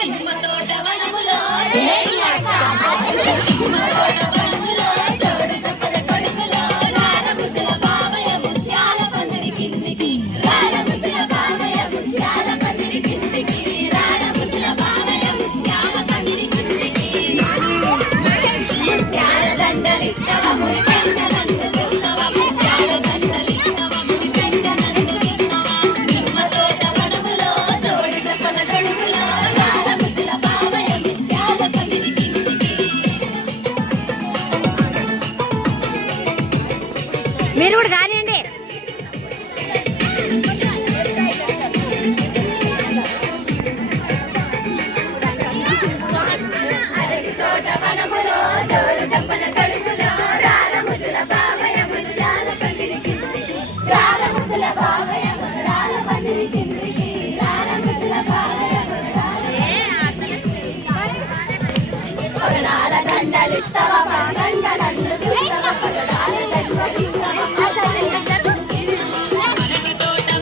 నిమ్మ తోట వనములో నిమ్మ తోట వనములో జోడు చెప్పల కొడుకులో రారముద్దుల బావయ్య ముత్యాల పందిరి కిందికి రారముద్దుల బావయ్య ముత్యాల పందిరి కిందికి రారముద్దుల బావయ్య ముత్యాల పందిరి కిందికి ముత్యాల దండలిస్తవ మురి పెంట నందు చూస్తవ ముత్యాల దండలిస్తవ మురి పెంట నందు చూస్తవ నిమ్మ తోట వనములో జోడు చెప్పల కొడుకులో రారముద్దుల బావయ్య ముత్యాల పందిరి